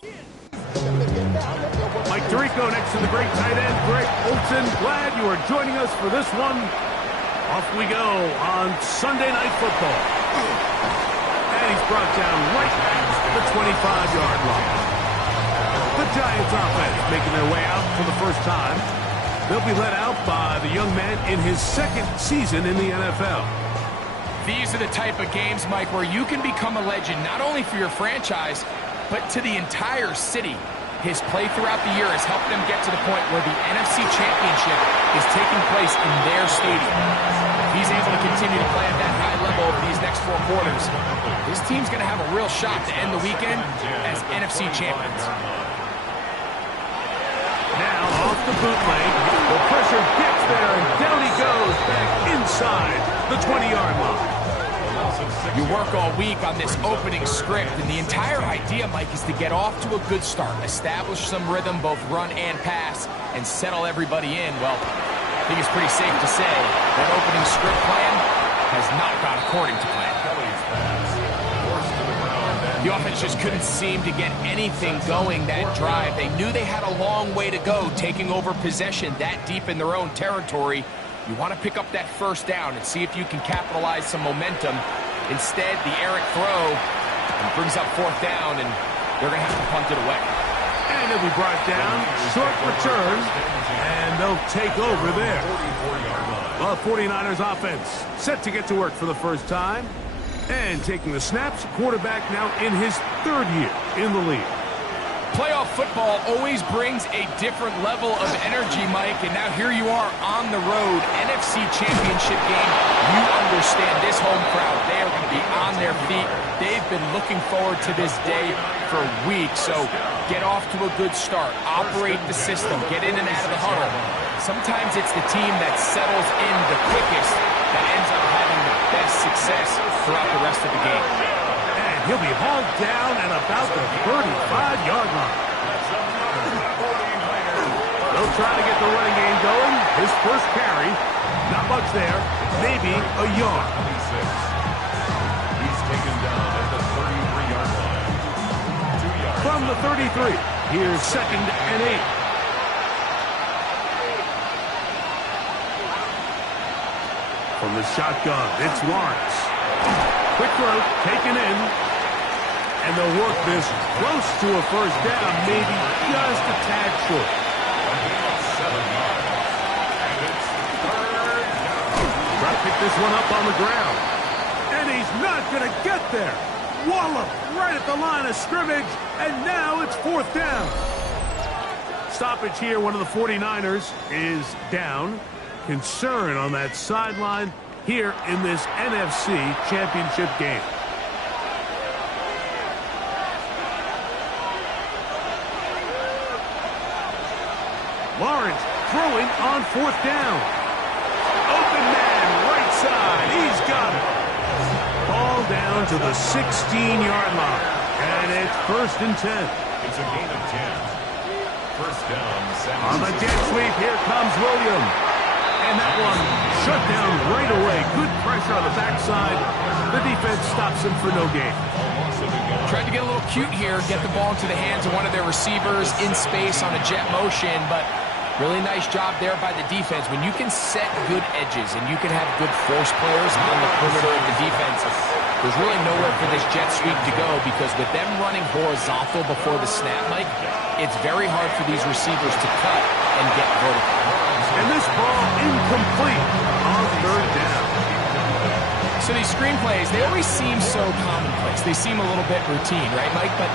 Mike Tirico next to the great tight end, Greg Olson. Glad you are joining us for this one. Off we go on Sunday Night Football. And he's brought down right past the 25-yard line. The Giants offense making their way out for the first time. They'll be led out by the young man in his second season in the NFL. These are the type of games, Mike, where you can become a legend, not only for your franchise, but to the entire city. His play throughout the year has helped them get to the point where the NFC Championship is taking place in their stadium. If he's able to continue to play at that high level over these next 4 quarters, this team's going to have a real shot to end the weekend as NFC champions. Now off the bootleg, the pressure gets there, and down he goes back inside the 20-yard line. You work all week on this opening script, and the entire idea, Mike, is to get off to a good start, establish some rhythm, both run and pass, and settle everybody in. Well, I think it's pretty safe to say that opening script plan has not gone according to plan. The offense just couldn't seem to get anything going that drive. They knew they had a long way to go, taking over possession that deep in their own territory. You want to pick up that first down and see if you can capitalize some momentum. Instead, the errant throw brings up 4th down, and they're going to have to punt it away. And it'll be brought down, short return, and they'll take over there. Well, 49ers offense set to get to work for the first time. And taking the snaps, quarterback now in his 3rd year in the league. Playoff football always brings a different level of energy, Mike, and now here you are on the road, NFC Championship game. You understand this home crowd. They are going to be on their feet. They've been looking forward to this day for weeks, so get off to a good start. Operate the system. Get in and out of the huddle. Sometimes it's the team that settles in the quickest that ends up having the best success throughout the rest of the game. He'll be hauled down at about the 35-yard line. They'll try to get the running game going. His first carry, not much there, maybe a yard. He's taken down at the 33-yard line. 2 yards. From the 33, here's 2nd and 8. From the shotgun, it's Lawrence. Quick throw, taken in. And they'll work this close to a first down, maybe just a tad short. 7 yards. And it's 3rd down. Try to pick this one up on the ground. And he's not going to get there. Wallop right at the line of scrimmage, and now it's 4th down. Stoppage here, one of the 49ers is down. Concern on that sideline here in this NFC Championship game. Lawrence throwing on 4th down. Open man, right side. He's got it. Ball down to the 16-yard line. And it's 1st and 10. It's a gain of 10. First down, 7. On the jet sweep, here comes William. And that one shut down right away. Good pressure on the backside. The defense stops him for no gain. Tried to get a little cute here, get the ball into the hands of one of their receivers in space on a jet motion, but really nice job there by the defense. When you can set good edges and you can have good force players on the perimeter of the defense, there's really nowhere for this jet sweep to go, because with them running horizontal before the snap, Mike, it's very hard for these receivers to cut and get vertical. And this ball incomplete on 3rd down. So these screenplays, they always seem so commonplace. They seem a little bit routine, right, Mike? But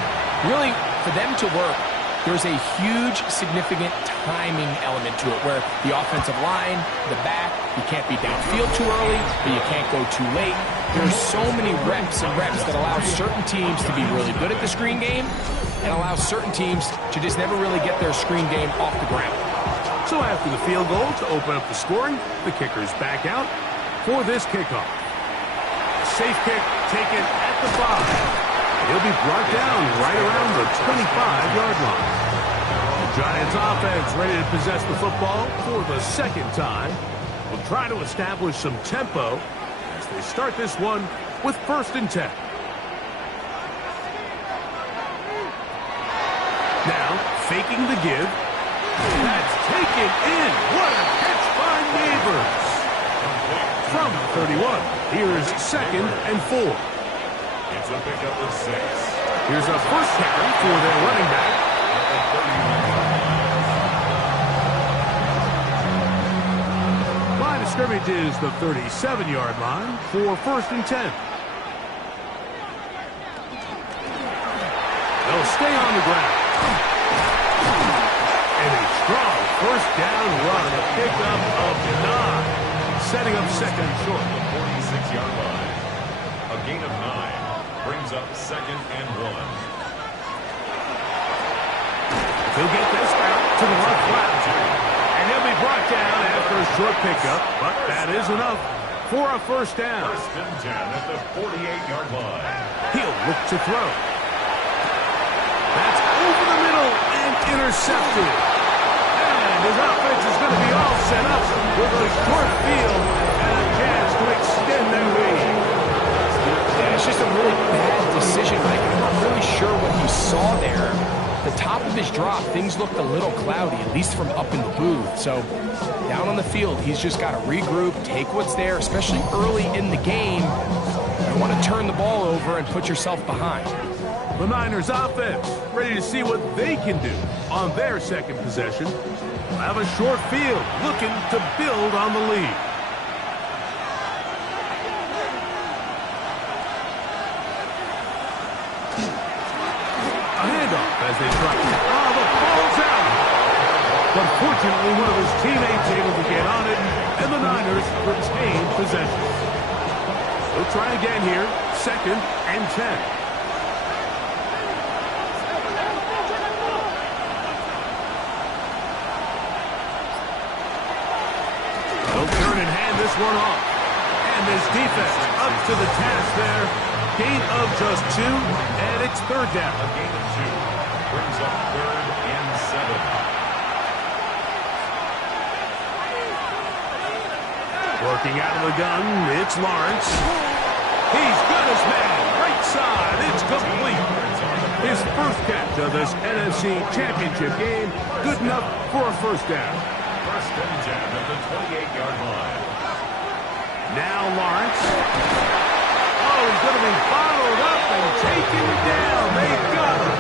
really, for them to work, there's a huge, significant timing element to it, where the offensive line, the back, you can't be downfield too early, but you can't go too late. There's so many reps and reps that allow certain teams to be really good at the screen game and allow certain teams to just never really get their screen game off the ground. So after the field goal to open up the scoring, the kicker's back out for this kickoff. Safe kick taken at the 5. He'll be brought down right around the 25-yard line. The Giants offense ready to possess the football for the 2nd time. Will try to establish some tempo as they start this one with 1st and 10. Now, faking the give. That's taken in. What a catch by Neighbors. From 31, here's 2nd and 4. It's a pickup of 6. Here's a first carry for their running back. Line of scrimmage is the 37-yard line for 1st and 10. They'll stay on the ground. And a strong first down run, a pickup of 9, setting up 2nd and short. The 46-yard line. A gain of 9 brings up 2nd and 1. He'll get this out to the left flat. And he'll be brought down after a short pickup, but that is enough for a first down. 1st and 10 at the 48-yard line. He'll look to throw. That's over the middle and intercepted. And his offense is going to be all set up with a short field and a chance to extend their lead. Yeah, it's just a really bad decision, Mike. I'm not really sure what you saw there. The top of his drop, things looked a little cloudy, at least from up in the booth. So down on the field, he's just got to regroup, take what's there, especially early in the game. You don't want to turn the ball over and put yourself behind. The Niners offense ready to see what they can do on their 2nd possession. They'll have a short field looking to build on the lead. A handoff as they try. Oh, the ball's out. But fortunately, one of his teammates able to get on it, and the Niners retain possession. They'll try again here, 2nd and 10. They'll turn and hand this one off. And this defense up to the task there. Gain of just 2, and it's 3rd down. A gain of 2 brings up 3rd and 7. Working out of the gun, it's Lawrence. He's got his man. Right side, it's complete. His first catch of this NFC Championship game. Good enough for a first down. 1st and 10 at the 28-yard line. Now Lawrence. Oh, he's going to be followed up and taken down. They got him.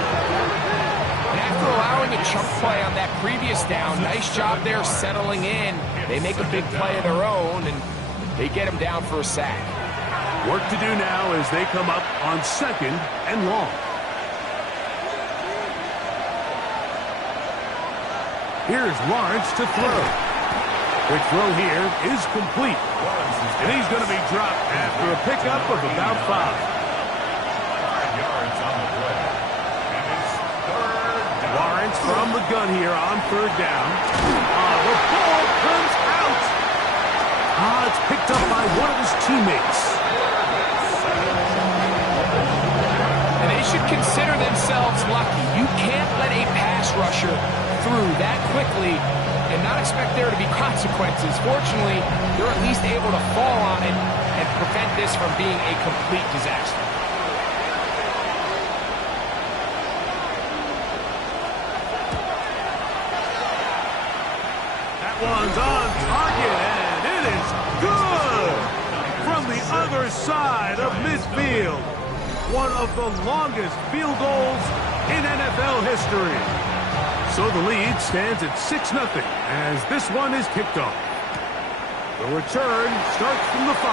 And after allowing a chunk play on that previous down, nice job there settling in. They make a big play of their own, and they get him down for a sack. Work to do now as they come up on 2nd and long. Here's Lawrence to throw. Quick throw here is complete. And he's going to be dropped after a pickup of about 5. 5 yards on the play. And it's 3rd down. Lawrence from the gun here on 3rd down. The ball comes out. It's picked up by one of his teammates. And they should consider themselves lucky. You can't let a pass rusher through that quickly and not expect there to be consequences. Fortunately, they're at least able to fall on it and prevent this from being a complete disaster. That one's on target, and it is good from the other side of midfield. One of the longest field goals in NFL history. So the lead stands at 6-0 as this one is kicked off. The return starts from the 5.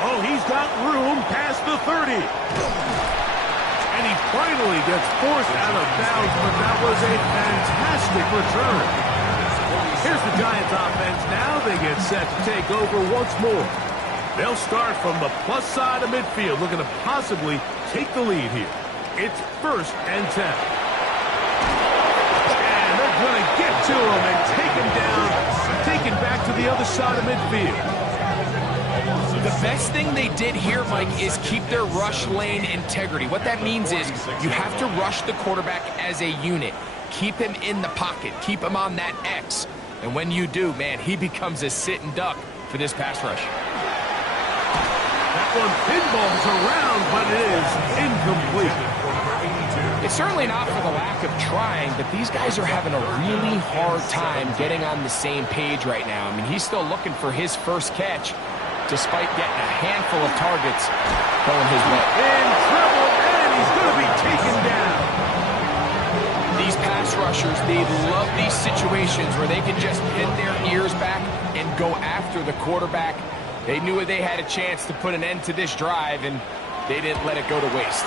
Oh, he's got room past the 30. And he finally gets forced out of bounds, but that was a fantastic return. Here's the Giants offense now. They get set to take over once more. They'll start from the plus side of midfield, looking to possibly take the lead here. It's 1st and 10. Going to get to him and take him down, take it back to the other side of midfield. The best thing they did here, Mike, is keep their rush lane integrity. What that means is you have to rush the quarterback as a unit. Keep him in the pocket. Keep him on that X. And when you do, man, he becomes a sit and duck for this pass rush. That one pinballs around, but it is incomplete. Number 82. It's certainly not for the lack of trying, but these guys are having a really hard time getting on the same page right now. I mean, he's still looking for his first catch, despite getting a handful of targets going his way. In trouble, and he's going to be taken down. These pass rushers, they love these situations where they can just pin their ears back and go after the quarterback. They knew they had a chance to put an end to this drive, and they didn't let it go to waste.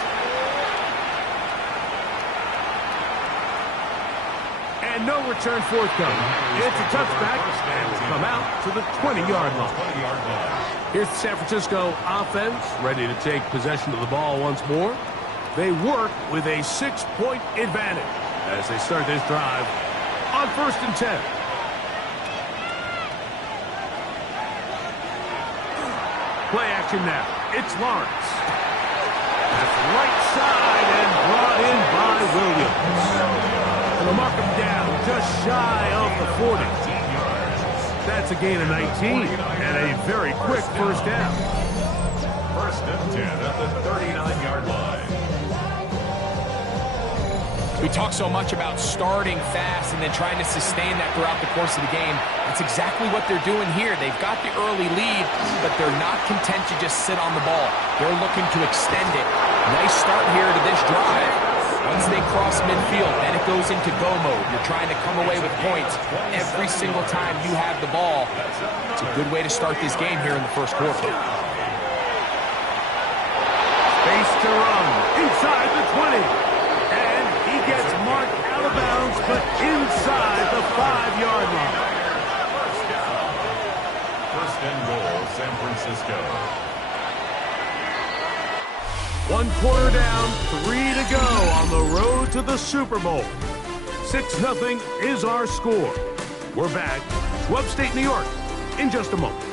And no return forthcoming. It's a touchback, and will come out to the 20-yard line. Here's the San Francisco offense, ready to take possession of the ball once more. They work with a 6-point advantage as they start this drive on 1st and 10. Play action now. It's Lawrence. That's right side and brought in by Williams. And they'll mark him down just shy of the 40. That's a gain of 19 and a very quick first down. 1st and 10 at the 39-yard line. We talk so much about starting fast and then trying to sustain that throughout the course of the game. That's exactly what they're doing here. They've got the early lead, but they're not content to just sit on the ball. They're looking to extend it. Nice start here to this drive. Once they cross midfield, then it goes into go mode. You're trying to come away with points every single time you have the ball. It's a good way to start this game here in the first quarter. Space to run inside the 20. And he gets marked out of bounds, but inside the 5-yard line. First and goal, San Francisco. 1 quarter down, 3 to go on the road to the Super Bowl. 6-0 is our score. We're back to upstate New York in just a moment.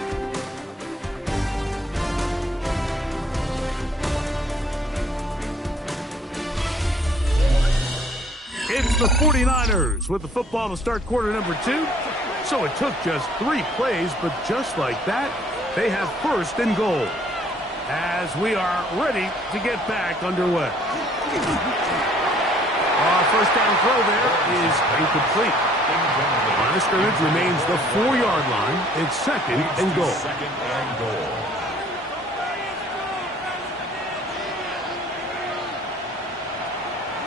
It's the 49ers with the football to start quarter number 2. So it took just 3 plays, but just like that, they have 1st and goal as we are ready to get back underway. Our first down throw there is incomplete. The line of scrimmage remains the 4-yard line. It's 2nd and goal. 2nd and goal.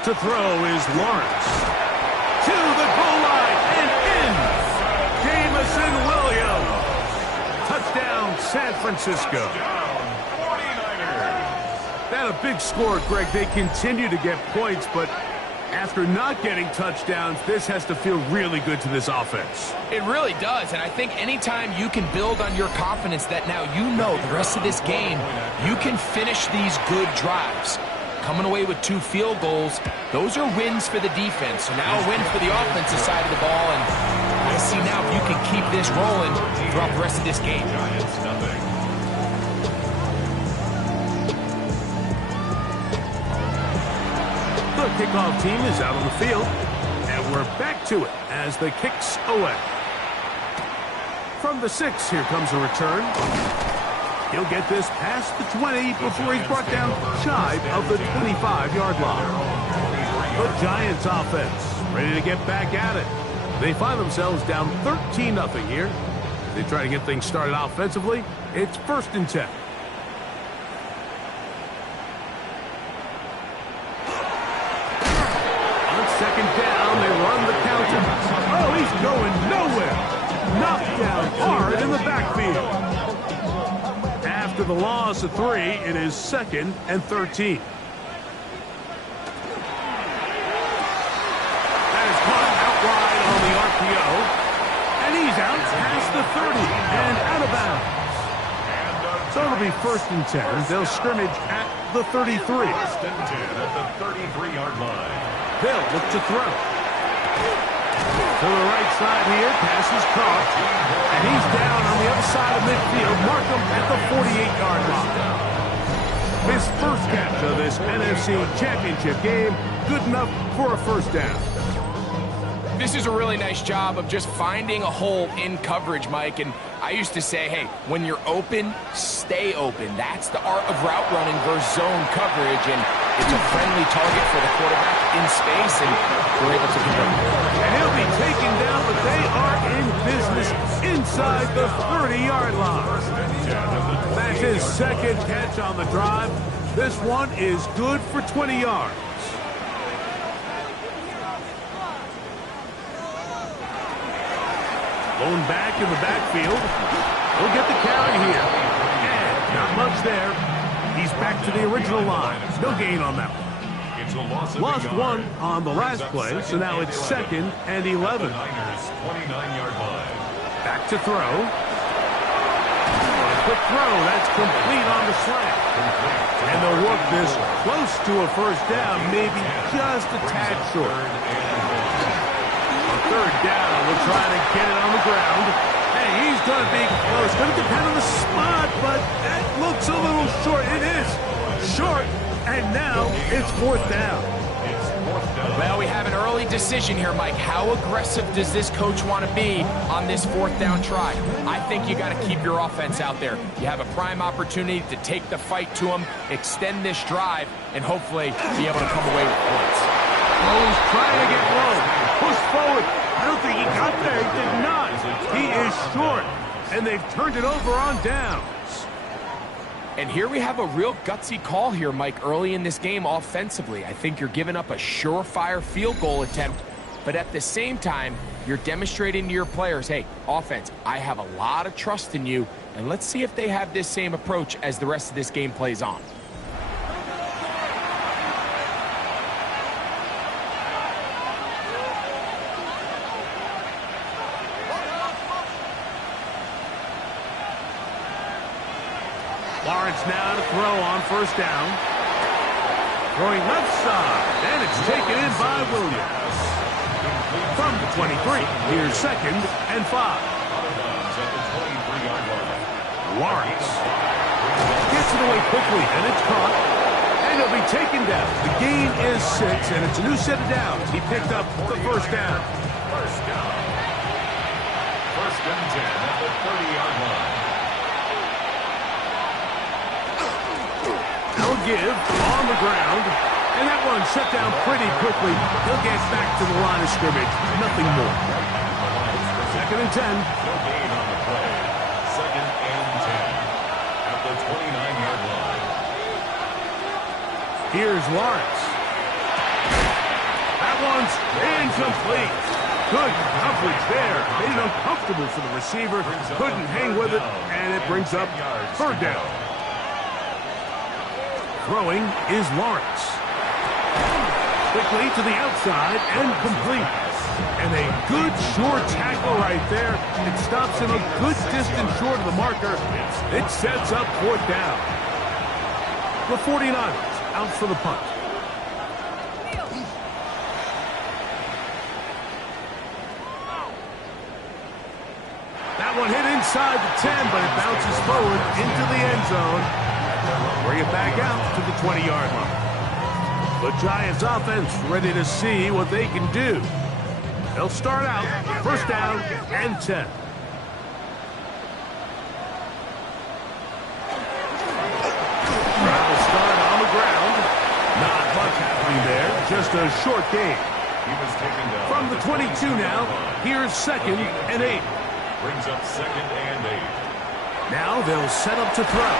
To throw is Lawrence. To the goal line and in. Jamison Williams. Touchdown, San Francisco. That a big score, Greg. They continue to get points, but after not getting touchdowns, this has to feel really good to this offense. It really does, and I think anytime you can build on your confidence that now you know the rest of this game, you can finish these good drives. Coming away with 2 field goals, those are wins for the defense. So now a win for the offensive side of the ball, and I see now if you can keep this rolling throughout the rest of this game. Giants nothing. The kickoff team is out on the field, and we're back to it as the kick's away. From the 6, here comes a return. He'll get this past the 20 before he's brought down shy of the 25-yard line. The Giants offense ready to get back at it. They find themselves down 13-0 here. They try to get things started offensively. It's 1st and 10. On 2nd down, they run the counter. Oh, he's going nowhere. Knocked down hard in the backfield. After the loss of 3, it is 2nd and 13. That is caught out wide on the RPO. And he's out past the 30 and out of bounds. So it'll be 1st and 10. They'll scrimmage at the 33. 1st and 10 at the 33-yard line. They'll look to throw. To the right side here, pass is caught, and he's down on the other side of midfield. Mark him at the 48-yard line. His first catch of this NFC Championship game, good enough for a 1st down. This is a really nice job of just finding a hole in coverage, Mike, and I used to say, hey, when you're open, stay open. That's the art of route running versus zone coverage, and it's a friendly target for the quarterback in space, and we're able to convert. And he'll be taken down, but they are in business inside the 30-yard line. That's his second catch on the drive. This one is good for 20 yards. Going back in the backfield. He'll get the carry here. And not much there. He's back to the original line. No gain on that one. Lost one on the last play, so now it's 2nd and 11. Back to throw. A quick throw. That's complete on the slant. And they'll work this close to a first down, maybe just a tad short. Third down, we're trying to get it on the ground. Hey, he's going to be close. Going to depend on the spot, but that looks a little short. It is short, and now it's 4th down. Well, we have an early decision here, Mike. How aggressive does this coach want to be on this 4th down try? I think you got to keep your offense out there. You have a prime opportunity to take the fight to him, extend this drive, and hopefully be able to come away with points. Oh, he's trying to get low. Push forward. I don't think he got there. He did not. He is short. And they've turned it over on downs. And here we have a real gutsy call here, Mike, early in this game offensively. I think you're giving up a surefire field goal attempt, but at the same time, you're demonstrating to your players, hey, offense, I have a lot of trust in you, and let's see if they have this same approach as the rest of this game plays on. Lawrence now to throw on first down. Throwing left side, and it's taken in by Williams. From the 23, here's 2nd and 5. Lawrence gets it away quickly, and it's caught. And he'll be taken down. The gain is 6, and it's a new set of downs. He picked up the first down. First and 10 at the 30-yard line. They'll give on the ground, and that one shut down pretty quickly. He'll get back to the line of scrimmage. Nothing more. 2nd and 10. No gain on the play. 2nd and 10 at the 29-yard line. Here's Lawrence. That one's incomplete. Good coverage there. Made it uncomfortable for the receiver. Couldn't hang with it, and it brings up 3rd down. Throwing is Lawrence. Quickly to the outside and complete. And a good short tackle right there. It stops him a good distance short of the marker. It sets up 4th down. The 49ers out for the punt. That one hit inside the 10, but it bounces forward into the end zone. Bring it back out to the 20-yard line. The Giants offense ready to see what they can do. They'll start out first down and 10. Travel start on the ground. Not much happening there. Just a short gain. He was taken down. From the 22 now, here's 2nd and 8. Brings up 2nd and 8. Now they'll set up to throw.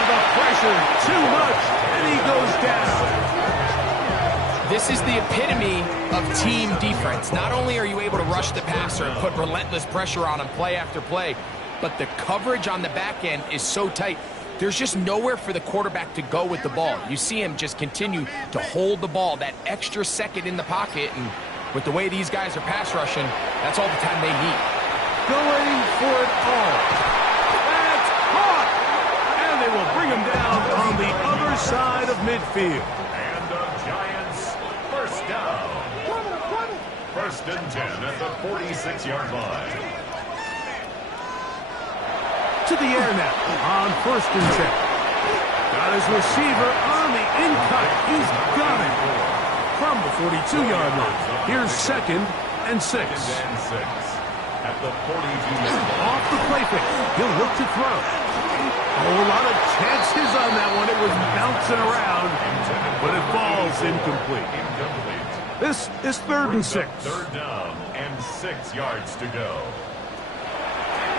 The pressure, too much, and he goes down. This is the epitome of team defense. Not only are you able to rush the passer and put relentless pressure on him play after play, but the coverage on the back end is so tight. There's just nowhere for the quarterback to go with the ball. You see him just continue to hold the ball, that extra second in the pocket, and with the way these guys are pass rushing, that's all the time they need. Going for it all. That's caught! And they will bring him down on the other side of midfield. And the Giants first down. 1st and 10 at the 46-yard line. To the air now on 1st and 10. Got his receiver on the in-cut. He's got it. From the 42-yard line. Here's 2nd and 6. At at the 42-yard line. Off the play fake. He'll look to throw. Oh, a lot of chances on that one. It was bouncing around, but it falls incomplete. This is 3rd and 6. Third down and 6 yards to go.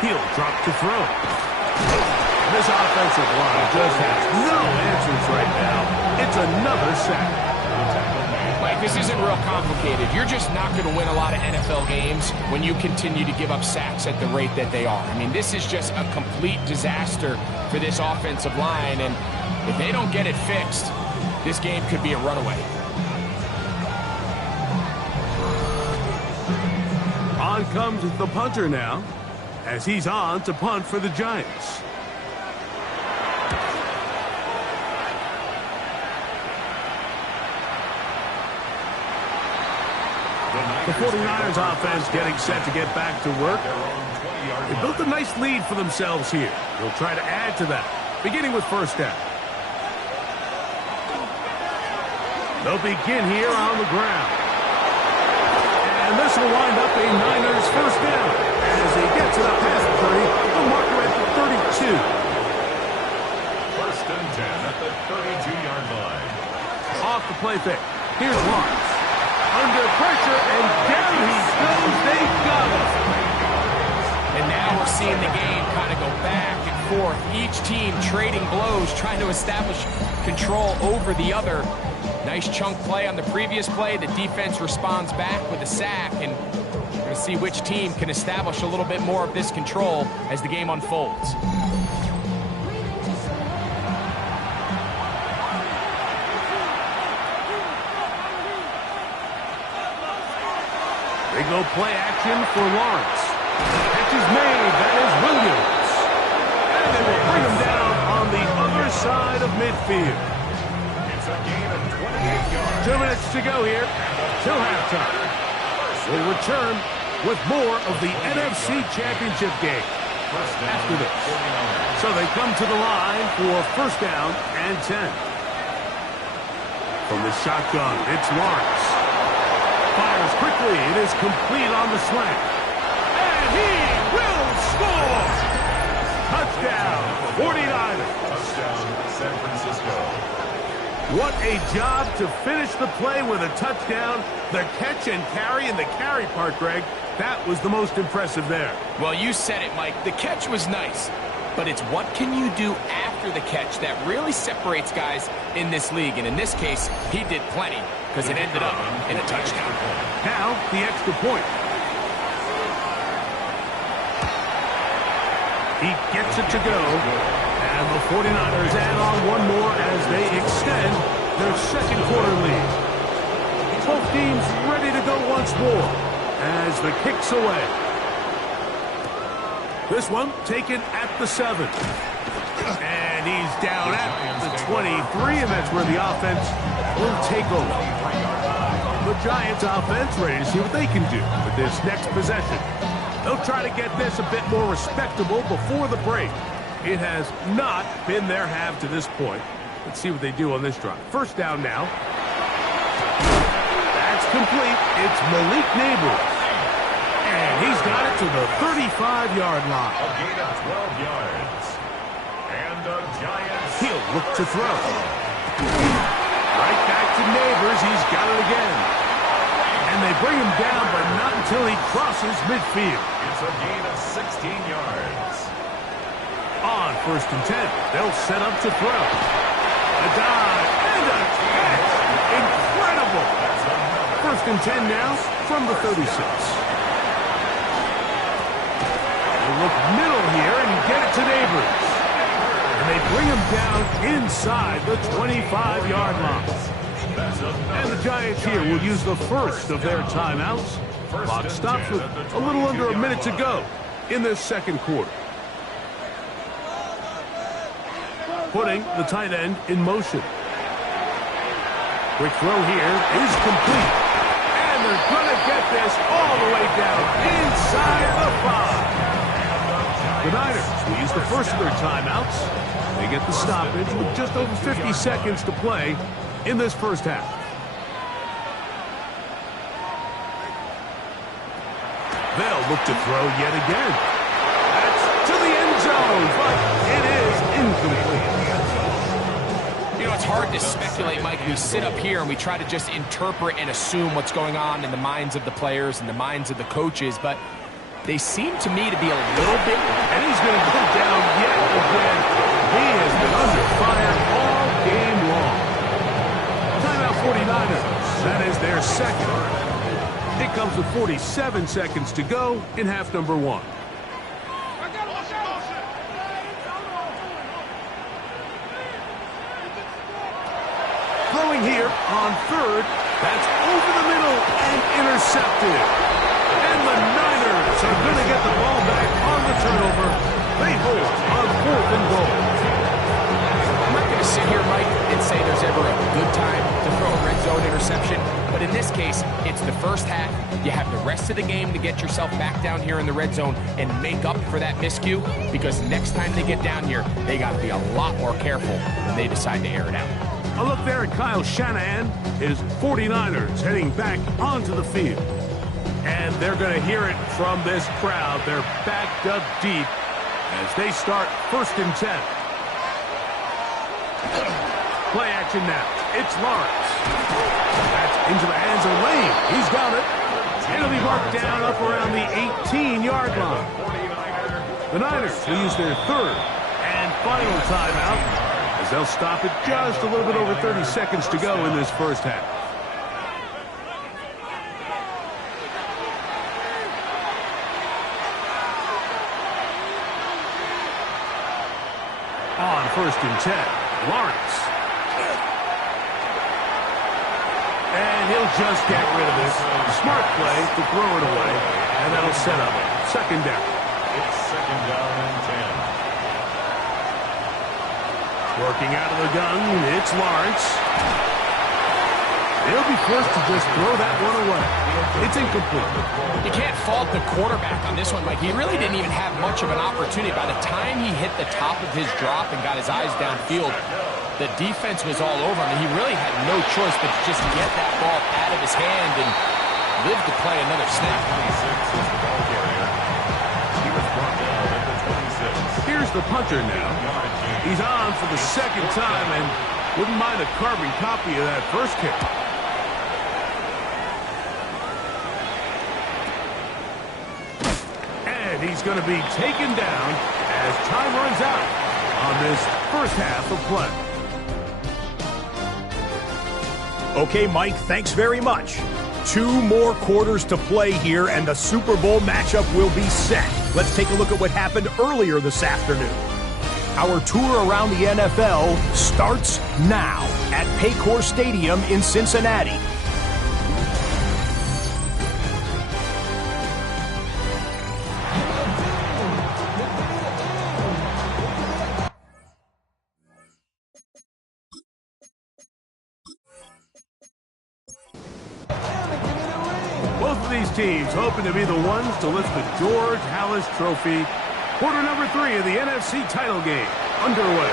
He'll drop to throw. This offensive line just has no answers right now. It's another sack. Mike, this isn't real complicated. You're just not going to win a lot of NFL games when you continue to give up sacks at the rate that they are. I mean, this is just a complete disaster for this offensive line, and if they don't get it fixed, this game could be a runaway. On comes the punter now, as he's on to punt for the Giants. The 49ers offense getting set to get back to work. They built a nice lead for themselves here. They'll try to add to that, beginning with first down. They'll begin here on the ground. And this will wind up a Niners first down. As they get to the pass party, they'll mark it at the 32. First and 10 at the 32-yard line. Off the play fake. Here's Lawrence. Under pressure, and down he goes. They got him. And now we're seeing the game kind of go back and forth. Each team trading blows, trying to establish control over the other. Nice chunk play on the previous play. The defense responds back with a sack, and we're going to see which team can establish a little bit more of this control as the game unfolds. They go play action for Lawrence. Catch is made. That is Williams. And they will bring him down on the other side of midfield. It's a gain of 28 yards. 2 minutes to go here till halftime. We'll return with more of the NFC Championship game after this. So they come to the line for first down and 10. From the shotgun, it's Lawrence. Fires quickly. It is complete on the slant. And he will score! Touchdown, 49ers. Touchdown, San Francisco. What a job to finish the play with a touchdown. The catch and carry, and the carry part, Greg, that was the most impressive there. Well, you said it, Mike. The catch was nice, but it's what can you do after the catch that really separates guys in this league. And in this case, he did plenty because it ended up in a touchdown. Now, the extra point. He gets it to go. And the 49ers add on one more as they extend their second quarter lead. Both teams ready to go once more as the kick's away. This one taken at the 7. And he's down at the 23, and that's where the offense will take over. The Giants offense ready to see what they can do with this next possession. They'll try to get this a bit more respectable before the break. It has not been their half to this point. Let's see what they do on this drive. First down now. That's complete. It's Malik Neighbors. And he's got it to the 35-yard line. A gain of 12 yards. And the Giants. He'll look to throw. Right back to Neighbors. He's got it again. And they bring him down, but not until he crosses midfield. It's a gain of 16 yards. On first and 10, they'll set up to throw. A dive and a catch. Incredible. First and 10 now from the 36. They look middle here and get it to Neighbors. And they bring him down inside the 25-yard line. And the Giants here will use the first of their timeouts. Clock stops with a little under a minute to go in this second quarter. Putting the tight end in motion. Quick throw here is complete. And they're going to get this all the way down inside the 5. The Niners will use the first of their timeouts. They get the stoppage with just over 50 seconds to play in this first half. They'll look to throw yet again. That's to the end zone, but it is incomplete. You know, it's hard to speculate, Mike. We sit up here and we try to just interpret and assume what's going on in the minds of the players and the minds of the coaches, but they seem to me to be a little bit... And he's going to go down yet again. He has been under fire all game long. Timeout 49ers. That is their second. It comes with 47 seconds to go in half number one. Throwing here on third. That's over the middle and intercepted. And the Niners are going to get the ball back on the turnover. They hold on 4th and goal. I'm not going to sit here, Mike, and say there's ever a good time to throw a red zone interception. But in this case, it's the first half. You have the rest of the game to get yourself back down here in the red zone and make up for that miscue. Because next time they get down here, they got to be a lot more careful when they decide to air it out. A look there at Kyle Shanahan. His 49ers heading back onto the field. And they're going to hear it from this crowd. They're backed up deep as they start 1st and 10. Play action now. It's Lawrence. That's into the hands of Lane. He's got it. And it'll be marked down up around the 18-yard line. The Niners will use their 3rd and final timeout as they'll stop it just a little bit over 30 seconds to go in this first half. On 1st and 10, Lawrence. And he'll just get rid of this. Smart play to throw it away, and that'll set up 2nd down. It's 2nd down and 10. Working out of the gun, it's Lawrence. He'll be forced to just throw that one away. It's incomplete. You can't fault the quarterback on this one, Mike. He really didn't even have much of an opportunity. By the time he hit the top of his drop and got his eyes downfield, the defense was all over him. He really had no choice but to just get that ball out of his hand and live to play another snap. 26 is the ball carrier. He was brought down at the 26. Here's the punter now. He's on for the 2nd time and wouldn't mind a carbon copy of that first kick. And he's going to be taken down as time runs out on this first half of play. Okay, Mike, thanks very much. 2 more quarters to play here, and the Super Bowl matchup will be set. Let's take a look at what happened earlier this afternoon. Our tour around the NFL starts now at Paycor Stadium in Cincinnati. Both of these teams hoping to be the ones to lift the George Halas Trophy. Quarter number 3 of the NFC title game underway.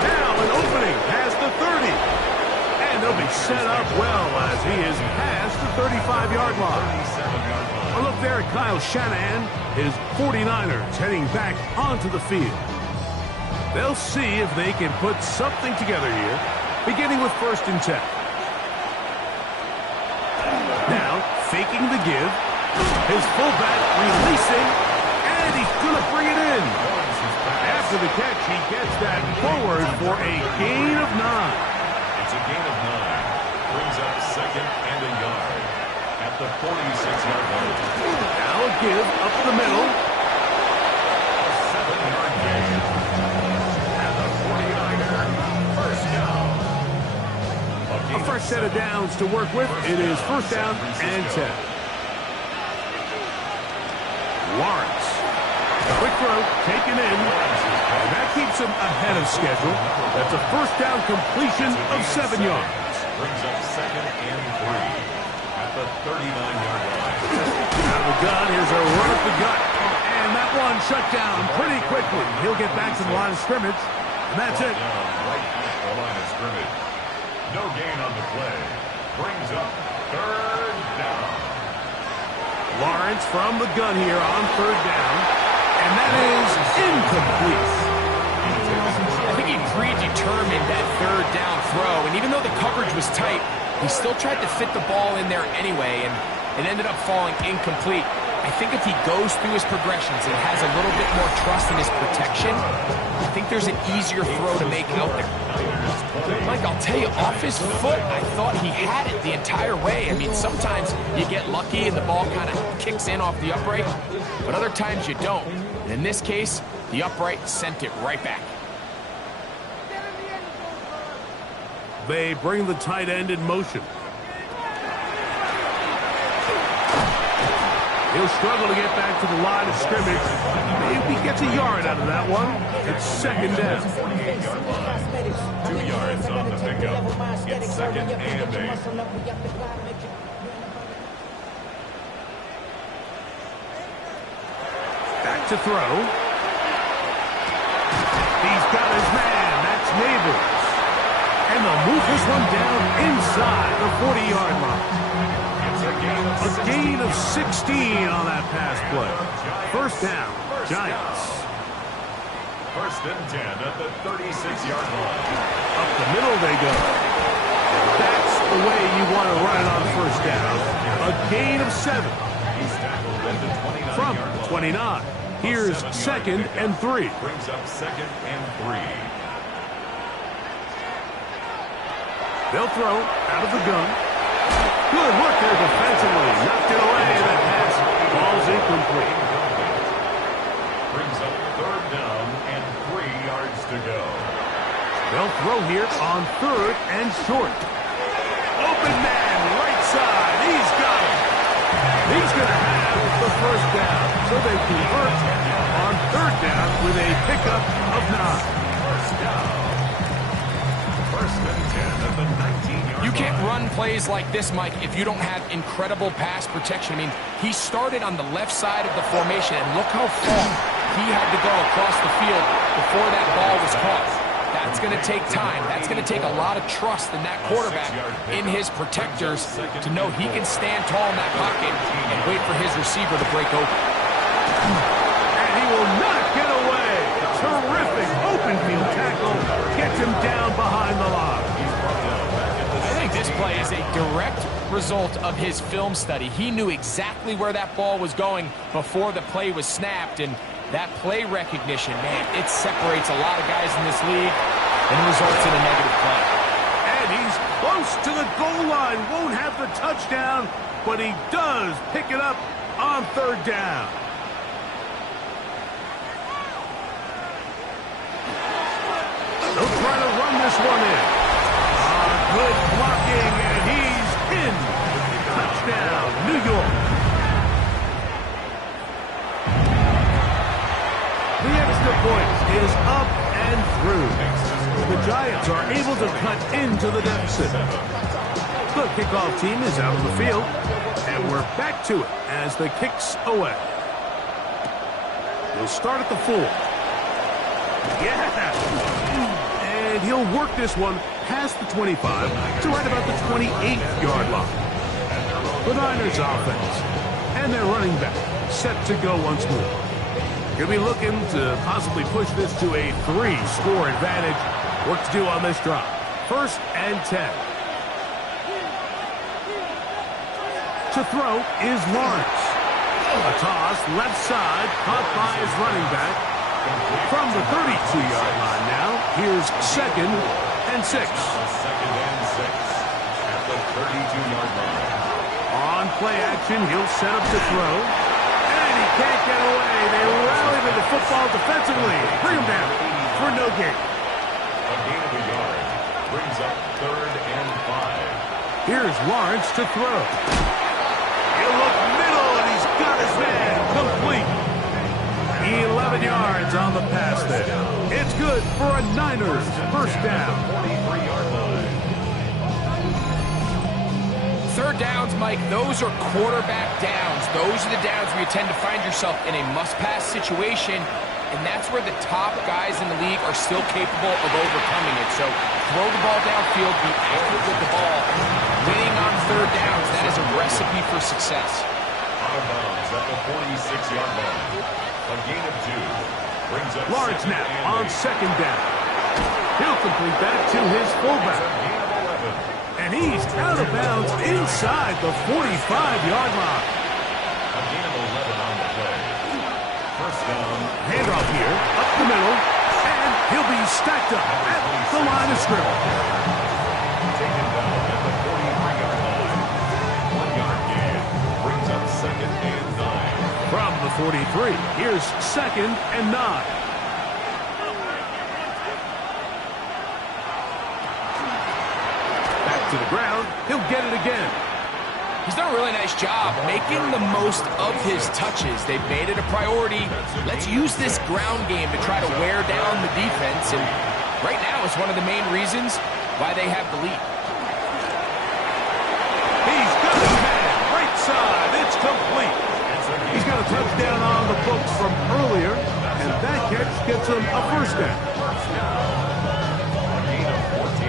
Now an opening past the 30. And they'll be set up well as he is past the 35-yard line. A look there at Kyle Shanahan. His 49ers heading back onto the field. They'll see if they can put something together here, beginning with 1st and 10. Now, faking the give. His fullback releasing, and he's going to bring it in. After the catch, he gets that forward for a gain of 9. It's a gain of 9. Brings up 2nd and a yard at the 46-yard line. Now a give up the middle. A 7-yard gain. And the 49er first down. A fresh set of downs to work with. It is 1st down and 10. Lawrence. Quick throw, taken in. And that keeps him ahead of schedule. That's a 1st down completion of 7 yards. Brings up 2nd and 3 at the 39-yard line. Out of the gun, here's a run up the gut. And that one shut down pretty quickly. He'll get back to the line of scrimmage. And that's it. Right at the line of scrimmage. No gain on the play. Brings up 3rd down. Lawrence from the gun here on third down. And that is incomplete. I think he predetermined that third down throw, and even though the coverage was tight, he still tried to fit the ball in there anyway, and it ended up falling incomplete. I think if he goes through his progressions and has a little bit more trust in his protection, I think there's an easier throw to make out there. Mike, I'll tell you, off his foot, I thought he had it the entire way. I mean, sometimes you get lucky and the ball kind of kicks in off the upright, but other times you don't. And in this case, the upright sent it right back. They bring the tight end in motion. He'll struggle to get back to the line of scrimmage. Maybe he gets a yard out of that one. It's second down. 2 yards on the pickup. It's second and 8. Back to throw. He's got his man. That's Neighbors. And they'll move this one down inside the 40-yard line. A gain of 16 on that pass play. First down, Giants. First and 10 at the 36-yard line. Up the middle they go. That's the way you want to run it on first down. A gain of 7. He's tackled at the 29-yard From line. 29. Here's second and 3. Brings up second and 3. They'll throw out of the gun. Good work there defensively. Knocked it away. That pass falls incomplete. Brings up third down and 3 yards to go. They'll throw here on third and short. Open man, right side. He's got it. He's going to have the first down. So they convert on third down with a pickup of 9. First down. First and 10 at the 19-yard You can't line. run plays like this, Mike, if you don't have incredible pass protection. I mean, he started on the left side of the formation, and look how far he had to go across the field before that ball was caught. That's going to take time. That's going to take a lot of trust in that quarterback, in his protectors, to know he can stand tall in that pocket and wait for his receiver to break open. And he will not get away. Terrific open field tackle. Gets him down behind the line. I think this play is a direct result of his film study. He knew exactly where that ball was going before the play was snapped, and that play recognition, man, it separates a lot of guys in this league and results in a negative play. And he's close to the goal line. Won't have the touchdown, but he does pick it up on third down. They'll try to run this one in. Good blocking, and he's in. Touchdown, New York. The extra point is up and through. The Giants are able to cut into the deficit. The kickoff team is out on the field, and we're back to it as the kick's away. He'll start at the 4. Yeah! And he'll work this one past the 25 to right about the 28-yard line. The Niners offense and their running back set to go once more. Could be looking to possibly push this to a 3-score advantage. Work to do on this drive. First and 10. To throw is Lawrence. A toss left side caught by his running back. From the 32-yard line now, here's second and 6. Second and 6 at the 32-yard line. On play action, he'll set up to throw. And he can't get away. They rally to the football defensively. Bring him down for no gain. A gain of a yard brings up third and 5. Here's Lawrence to throw. He'll look middle, and he's got his man complete. 11 yards on the pass there. It's good for a Niners first down. 43-yard line. Third downs, Mike, those are quarterback downs. Those are the downs where you tend to find yourself in a must-pass situation, and that's where the top guys in the league are still capable of overcoming it. So throw the ball downfield, be accurate with the ball. Winning on third downs, that is a recipe for success. Out of bounds at the 46-yard line. A gain of 2. Brings up Lawrence now on second down. He'll complete that to his fullback. And he's out of bounds inside the 45-yard line. A gain of 11 on the play. First down. Handoff here, up the middle, and he'll be stacked up at the line of scrimmage. Taken down at the 43-yard line. 1-yard gain. Brings up second and 9. From the 43, here's second and 9. Back to the ground. He'll get it again. He's done a really nice job making the most of his touches. They've made it a priority. Let's use this ground game to try to wear down the defense. And right now it's one of the main reasons why they have the lead. He's got his man. Right side. It's complete. He's got a touchdown on the books from earlier, and that catch gets him a first down. A gain of 14.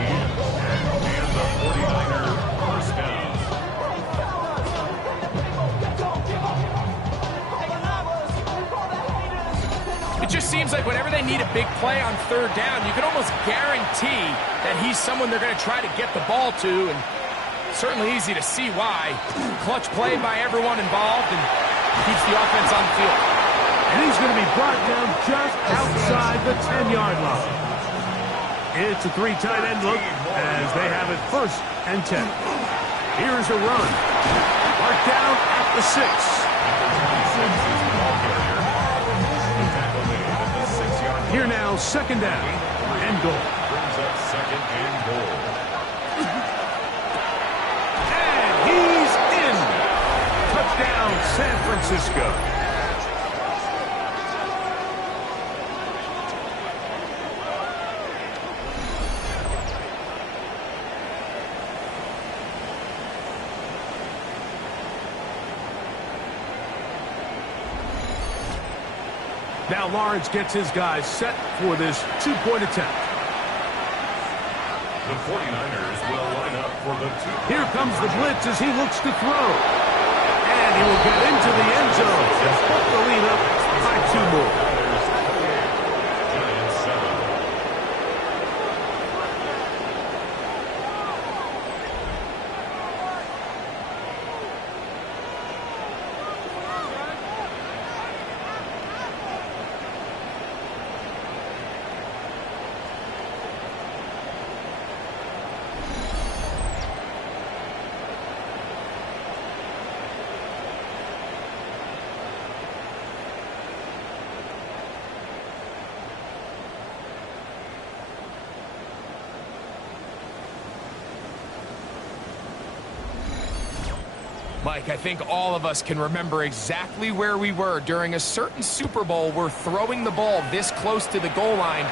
And the 49er first down. It just seems like whenever they need a big play on third down, you can almost guarantee that he's someone they're going to try to get the ball to, and certainly easy to see why. Clutch play by everyone involved and keeps the offense on the field. And he's going to be brought down just outside the 10-yard line. It's a 3 tight end look as they have it first and 10. Here's a run. Marked down at the 6. Here now, second down and goal. Brings up second and goal. And he's in. Touchdown, San Francisco. Now Lawrence gets his guys set for this 2-point attempt. The 49ers will line up for the 2. Here comes the blitz as he looks to throw. And he will get into the end zone and put the lead up by 2 more. Giants 7. Mike, I think all of us can remember exactly where we were during a certain Super Bowl where throwing the ball this close to the goal line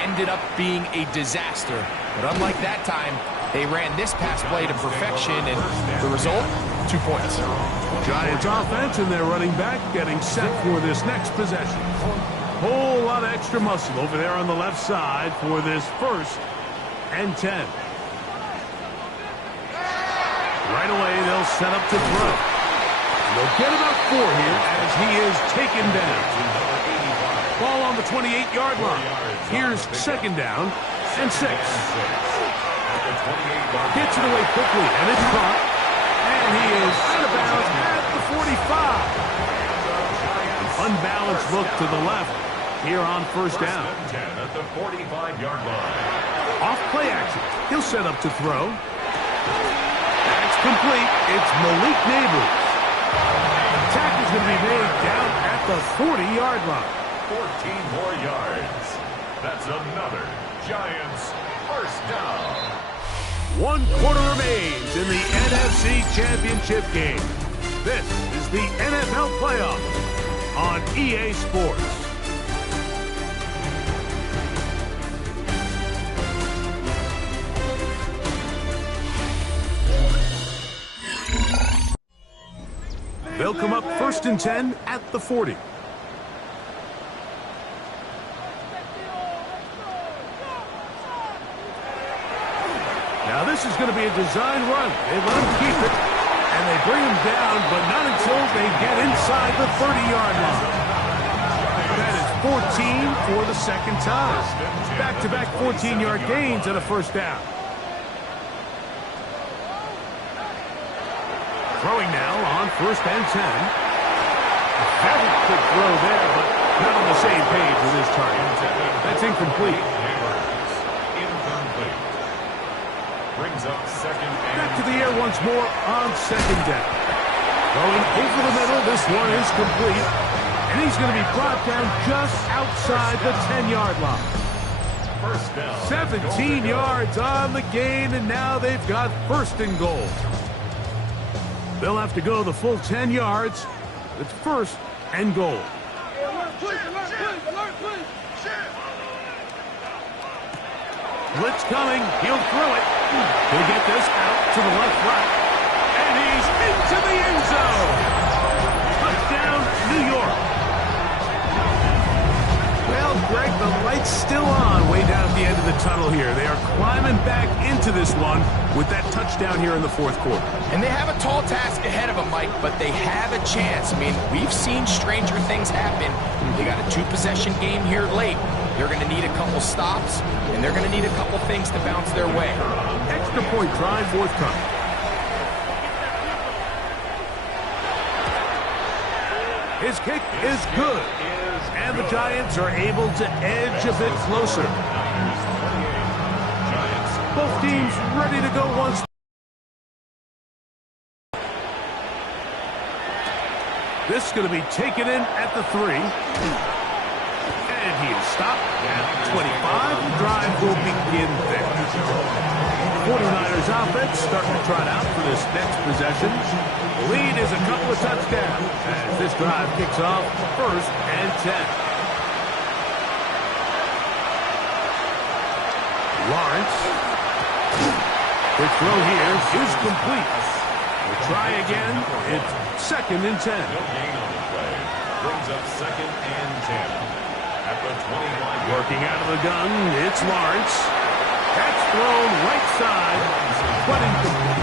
ended up being a disaster. But unlike that time, they ran this pass play to perfection, and the result, 2 points. Giants offense and their running back getting set for this next possession. Whole lot of extra muscle over there on the left side for this first and 10. Right away, they'll set up to throw. They'll get about 4 here as he is taken down. Ball on the 28-yard line. Here's second down and 6. Gets it away quickly, and it's caught. And he is out of bounds at the 45. An unbalanced look to the left here on first down. First and 10 at the 45-yard line. Off play action. He'll set up to throw. That's complete. It's Malik Neighbors. The tackle's going to be made down at the 40-yard line. 14 more yards. That's another Giants first down. 1 quarter remains in the NFC Championship game. This is the NFL playoff on EA Sports. They'll come up first and 10 at the 40. Now this is going to be a design run. They let him keep it, and And they bring him down, but not until they get inside the 30-yard line. That is 14 for the second time. Back-to-back 14-yard gains and a first down. Throwing now on 1st and 10. A very quick throw there, but not on the same page with his target. That's incomplete. Incomplete. Brings up second and Back to the air once more on 2nd down. Throwing over the middle, this one is complete. And he's going to be brought down just outside the 10-yard line. first down. 17 yards on the gain, and now they've got 1st and goal. They'll have to go the full 10 yards. It's 1st and goal. Blitz coming. He'll throw it. He'll get this out to the left right. And he's into the end zone. Touchdown, New York. Well, Greg, the light's still on way down at the end of the tunnel here. They are climbing back into this one with that touchdown here in the 4th quarter. And they have a tall task ahead of them, Mike, but they have a chance. I mean, we've seen stranger things happen. They got a 2-possession game here late. They're going to need a couple stops, and they're going to need a couple things to bounce their way. Extra point try forthcoming. His kick is good. And the Giants are able to edge a bit closer. Both teams ready to go once. This is going to be taken in at the 3. And he is stopped at 25. The drive will begin there. 49ers offense starting to trot out for this next possession. The lead is a couple of touchdowns as this drive kicks off 1st and 10. Lawrence. Quick throw here is complete. We'll try again. It's 2nd and 10. No gain on the play. Brings up 2nd and 10. At the 21. Working out of the gun, it's Lawrence. That's thrown right side, but incomplete.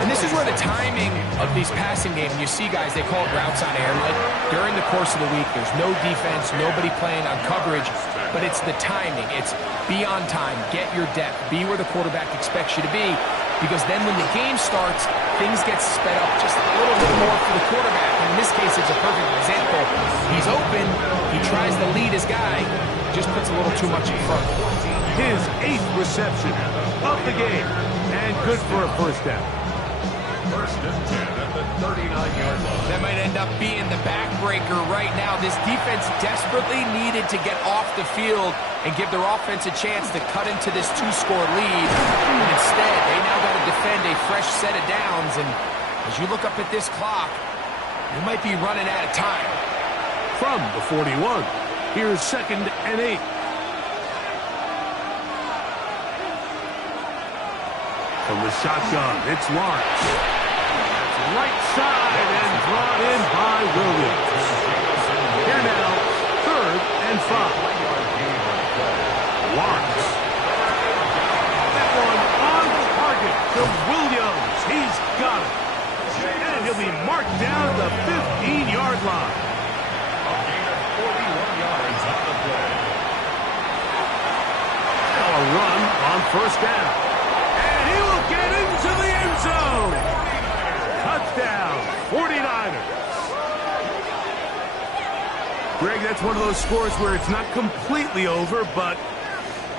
And this is where the timing of these passing games, you see guys, they call it routes on air. Like during the course of the week, there's no defense, nobody playing on coverage, but it's the timing. It's be on time, get your depth, be where the quarterback expects you to be, because then when the game starts, things get sped up just a little bit more for the quarterback. And in this case, it's a perfect example. He's open, he tries to lead his guy, just puts a little too much in front. His 8th reception of the game, and good for a first down. 1st and 10 at the 39-yard line. That might end up being the backbreaker right now. This defense desperately needed to get off the field and give their offense a chance to cut into this 2-score lead. And instead, they now got to defend a fresh set of downs. And as you look up at this clock, you might be running out of time. From the 41, here's 2nd and 8. From the shotgun, it's Lawrence. Right side and brought in by Williams. Here now, 3rd and 5. Lawrence. That one on target to Williams. He's got it. And he'll be marked down the 15-yard line. A gain of 41 yards on the play. Now a run on 1st down. And he will get into the end zone. Touchdown, 49ers. Greg, that's one of those scores where it's not completely over, but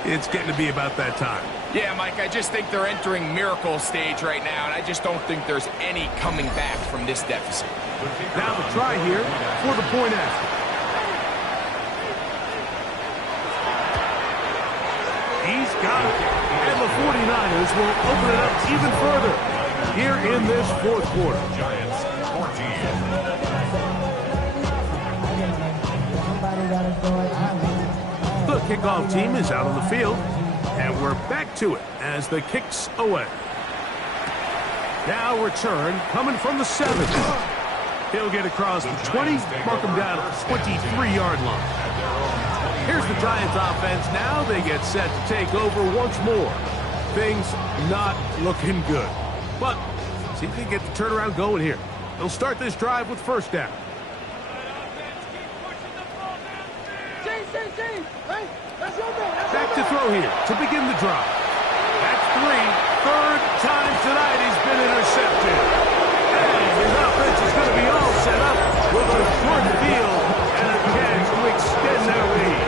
it's getting to be about that time. Yeah, Mike, I just think they're entering miracle stage right now, and I just don't think there's any coming back from this deficit. Now the try here for the point after. He's got it. And the 49ers will open it up even further here in this 4th quarter. Giants 14. The kickoff team is out on the field, and we're back to it as the kick's away. Now return coming from the 7. He'll get across the 20, mark him down at the 23-yard line. Here's the Giants offense now. They get set to take over once more. Things not looking good, but See if they can get the turnaround going here. They'll start this drive with first down. Back to throw here to begin the drive. That's three. Third time tonight he's been intercepted. And his offense is going to be all set up with a short field and a chance to extend their lead.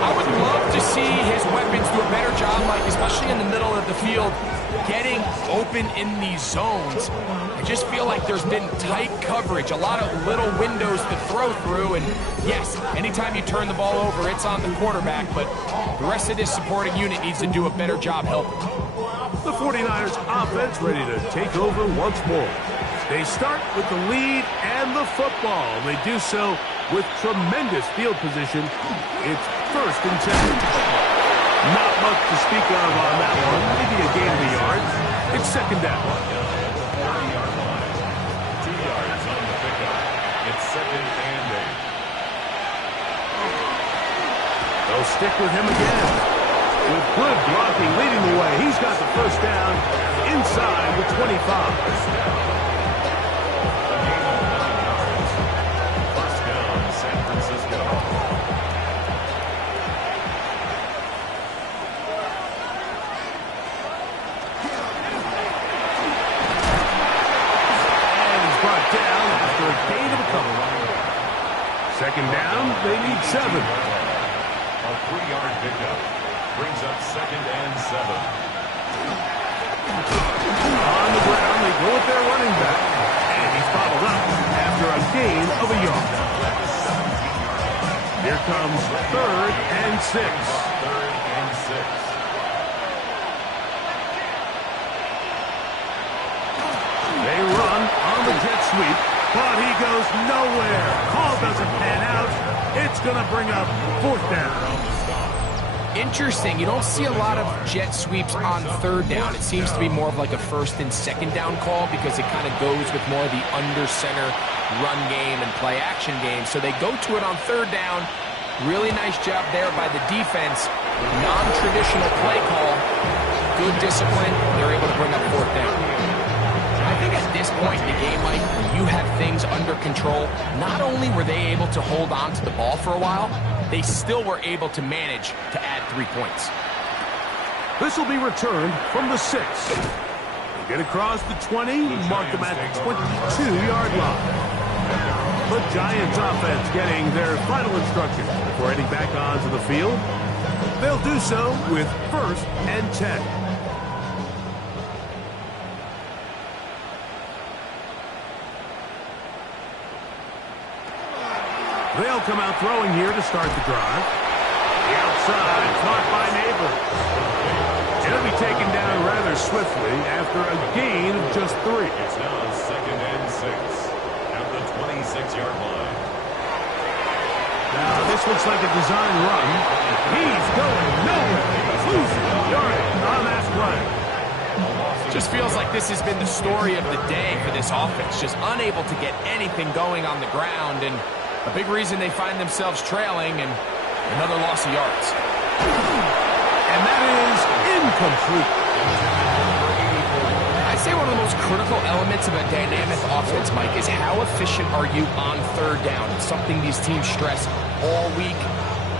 I would love to see his weapons do a better job, Mike, especially in the middle of the field, getting open in these zones. I just feel like there's been tight coverage, a lot of little windows to throw through, and yes, anytime you turn the ball over, it's on the quarterback, but the rest of this supporting unit needs to do a better job helping. The 49ers offense ready to take over once more. They start with the lead and the football. They do so with tremendous field position. It's first and 10. Not much to speak of on that one. Maybe a gain of a yard. It's second down. 30-yard line. 2 yards on the pickup. It's second and 8. They'll stick with him again. With good blocking leading the way, he's got the first down inside the 25. Second down, they need 7. A 3-yard pickup brings up second and 7. On the ground, they go with their running back. And he's bottled up after a gain of a yard. Here comes third and 6. Third and 6. They run on the jet sweep. But he goes nowhere. Call doesn't pan out. It's going to bring up fourth down. Interesting. You don't see a lot of jet sweeps on third down. It seems to be more of like a first and second down call because it kind of goes with more of the under center run game and play action game. So they go to it on third down. Really nice job there by the defense. Non-traditional play call. Good discipline. They're able to bring up fourth down. I think at this point in the game, Mike, when you have things under control, not only were they able to hold on to the ball for a while, they still were able to manage to add 3 points. This will be returned from the 6. They get across the 20, mark them at the 22-yard line. The Giants offense getting their final instructions before heading back onto the field. They'll do so with first and 10. They'll come out throwing here to start the drive. The outside, caught by Neighbors. He'll be taken down rather swiftly after a gain of just 3. It's now second and 6 at the 26-yard line. Now, this looks like a design run. He's going nowhere. Losing yardage on that play. Just feels like this has been the story of the day for this offense. Just unable to get anything going on the ground, and a big reason they find themselves trailing, and another loss of yards. And that is incomplete. I'd say one of the most critical elements of a dynamic offense, Mike, is how efficient are you on third down? It's something these teams stress all week.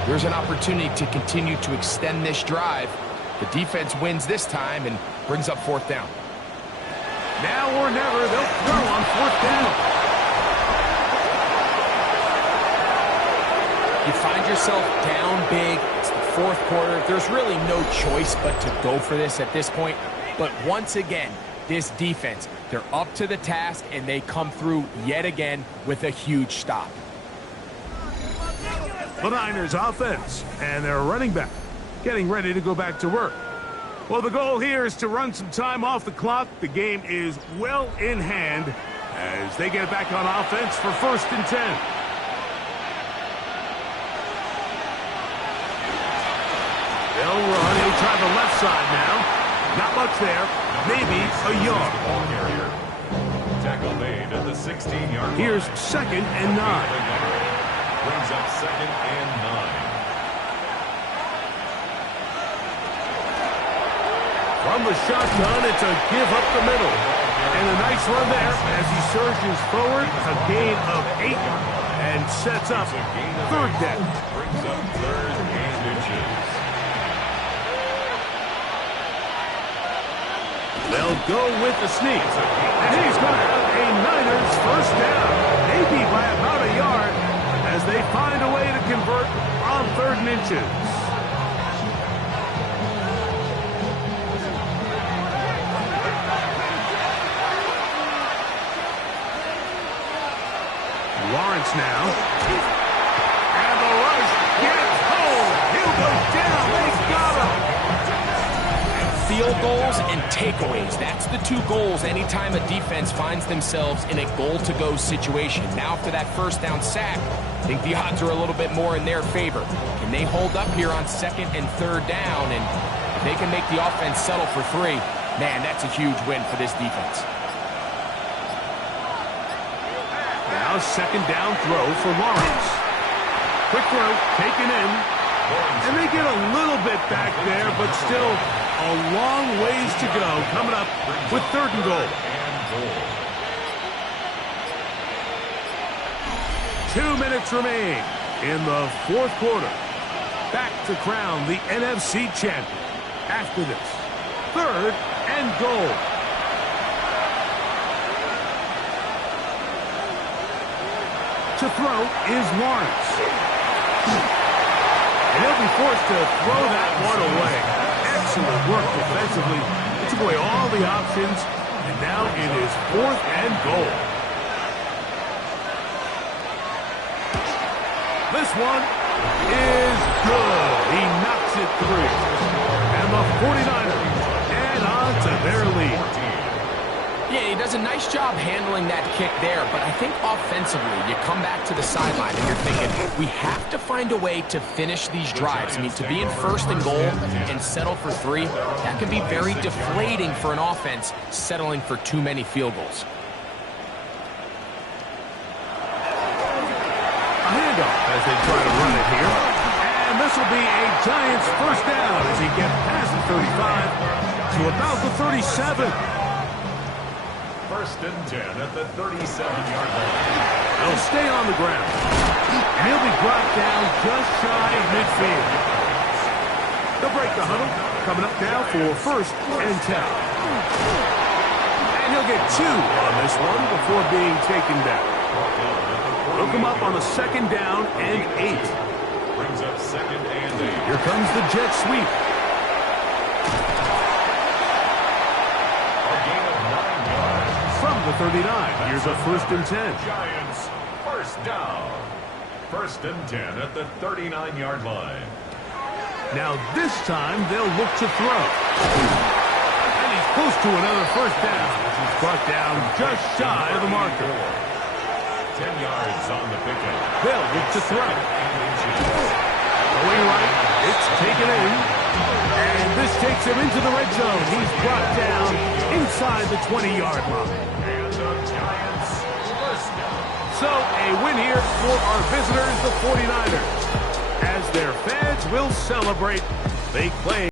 There's an opportunity to continue to extend this drive. The defense wins this time and brings up fourth down. Now or never, they'll throw on fourth down. You find yourself down big. It's the fourth quarter. There's really no choice but to go for this at this point. But once again, this defense, they're up to the task, and they come through yet again with a huge stop. The Niners offense and their running back getting ready to go back to work. Well, the goal here is to run some time off the clock. The game is well in hand as they get back on offense for first and 10. They'll run. He'll try the left side now. Not much there. Maybe a yard. Ball carrier. Tackle made at the 16-yard line. Here's second and 9. Brings up second and 9. From the shotgun, it's a give up the middle. And a nice run there as he surges forward, a gain of 8, and sets up third down. Brings up third and inches. They'll go with the sneak. And he's going to have a Niners first down, maybe by about a yard, as they find a way to convert on third and inches. Lawrence now. And the rush gets home. He'll go down. They got him. Field goals and takeaways. That's the two goals anytime a defense finds themselves in a goal-to-go situation. Now after that first down sack, I think the odds are a little bit more in their favor. Can they hold up here on second and third down? And if they can make the offense settle for 3, man, that's a huge win for this defense. Now second down throw for Lawrence. Quick throw, taken in. And they get a little bit back there, but still a long ways to go coming up with third and goal. 2 minutes remain in the fourth quarter. Back to crown the NFC champion. After this, third and goal. To throw is Lawrence. And he'll be forced to throw that one away. Excellent work defensively. He took away all the options, and now it is fourth and goal. This one is good. He knocks it through. And the 49ers add on to their lead. Yeah, he does a nice job handling that kick there, but I think offensively, you come back to the sideline and you're thinking, we have to find a way to finish these drives. I mean, to be in first and goal and settle for 3, that can be very deflating for an offense settling for too many field goals. A handoff as they try to run it here. And this will be a Giants first down as he gets past the 35 to about the 37. First and 10 at the 37-yard line. He'll stay on the ground. And he'll be brought down just shy of midfield. They'll break the huddle. Coming up now for first and 10. And he'll get 2 on this one before being taken down. They'll come up on a second down and 8. Brings up second and 8. Here comes the jet sweep. From the 39, here's a first and 10. Giants, first down. First and 10 at the 39-yard line. Now this time they'll look to throw. And he's close to another first down as he's brought down just shy of the marker. 10 yards on the pickup. They'll look to throw. Going right, it's taken in. And this takes him into the red zone. He's brought down inside the 20-yard line. And the Giants first down. So a win here for our visitors, the 49ers. As their fans will celebrate, they claim